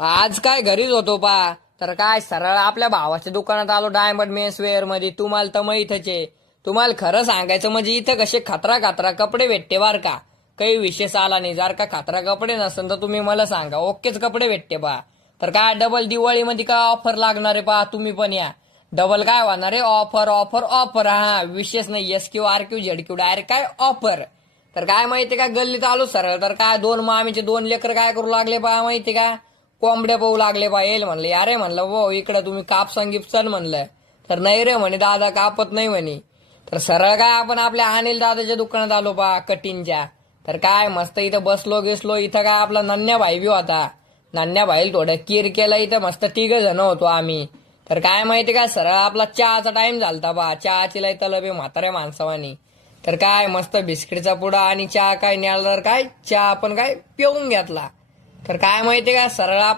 आज काय घरीच होतो पा. तर काय सरळ आपल्या भावाच्या दुकानात आलो डायमंड मेन्स वेअर मध्ये. तुम्हाला तर माहीतच आहे. तुम्हाला खरं सांगायचं म्हणजे इथं कसे खतरा खतरा कपडे भेटते बार का. काही विशेष आला नाही. जर का खतरा कपडे नसेल तर तुम्ही मला सांगा. ओकेच कपडे भेटते पा. तर काय डबल दिवाळीमध्ये काय ऑफर लागणार आहे पा. तुम्ही पण या. डबल काय होणार आहे ऑफर ऑफर ऑफर. हा विशेष नाही. SQ RQ ZQ डायरेक्ट काय ऑफर. तर काय माहिती का गल्लीत आलो सरळ तर काय दोन मामीचे दोन लेकर काय करू लागले पा माहिती का. कोंबड्या पाहू लागले बा. येईल म्हणले अरे म्हणलं भाऊ इकडं तुम्ही कापसन गिपसन म्हणलं. तर नाही रे म्हणे दादा कापत नाही म्हणे. तर सरळ काय आपण आपल्या अनिल दादाच्या दुकानात आलो बा कटिंगच्या. तर काय मस्त इथं बसलो गेसलो. इथं काय आपला नन्या भाई बी होता. नन्या भाईल थोडं कीर केलं. इथं मस्त 3 जण होतो आम्ही. तर काय माहिती का सरळ आपला चहाचा टाइम झालता बा. चहाची लय तलब म्हाताऱ्या माणसावानी. तर काय मस्त बिस्किटचा पुडा आणि चहा काय न्याला. तर काय चहा आपण काय पिऊन घेतला. तर काय माहिती का सरळ